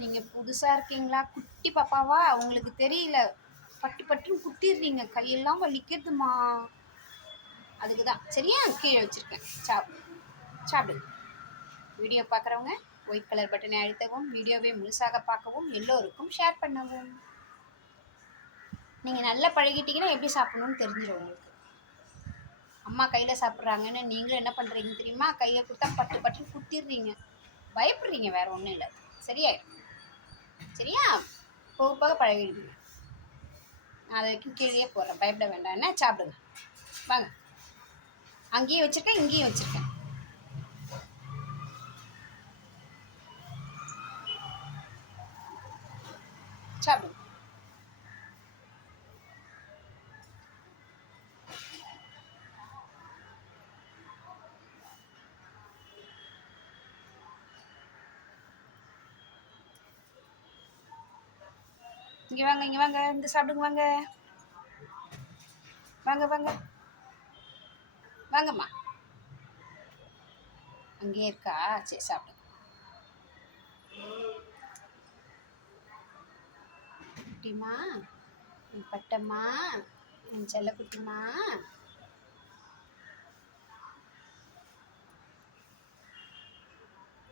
நீங்கள் புதுசாக இருக்கீங்களா? குட்டி பாப்பாவா? உங்களுக்கு தெரியல. பட்டு பட்டுன்னு குத்திடுறீங்க. கையெல்லாம் வலிக்கிறதுமா அதுக்கு தான் சரியா? கீழே வச்சுருக்கேன். சாப்பிடு சாப்பிடு. வீடியோ பார்க்குறவங்க ஒயிட் கலர் பட்டனை அழுத்தவும் வீடியோவை முழுசாக பார்க்கவும் எல்லோருக்கும் ஷேர் பண்ணவும். நீங்கள் நல்லா பழகிட்டீங்கன்னா எப்படி சாப்பிடணும்னு தெரிஞ்சிடும் உங்களுக்கு. அம்மா கையில் சாப்பிட்றாங்கன்னு நீங்களும் என்ன பண்ணுறீங்க தெரியுமா? கையை கொடுத்தா பட்டு பட்டு குத்திடுறீங்க. பயப்படுறீங்க வேறு ஒன்றும் இல்லை. சரியாயிடும். சரியா? போக போக பழகிடுங்க. நான் அதை வரைக்கும் கீழே போடுறேன் பயப்பட வேண்டாம். என்ன? சாப்பிடுங்க. வாங்க. அங்கேயும் வச்சுருக்கேன் இங்கேயும் வச்சுருக்கேன். சாப்பிடுங்க. இங்கே வாங்க இங்கே வாங்க இந்த சாப்பிடுங்க வாங்க. வாங்க வாங்க. வாங்கம்மா. அங்கேயே இருக்கா? சரி சாப்பிடுங்க குட்டிமா பட்டம்மா என் செல்ல குட்டிமா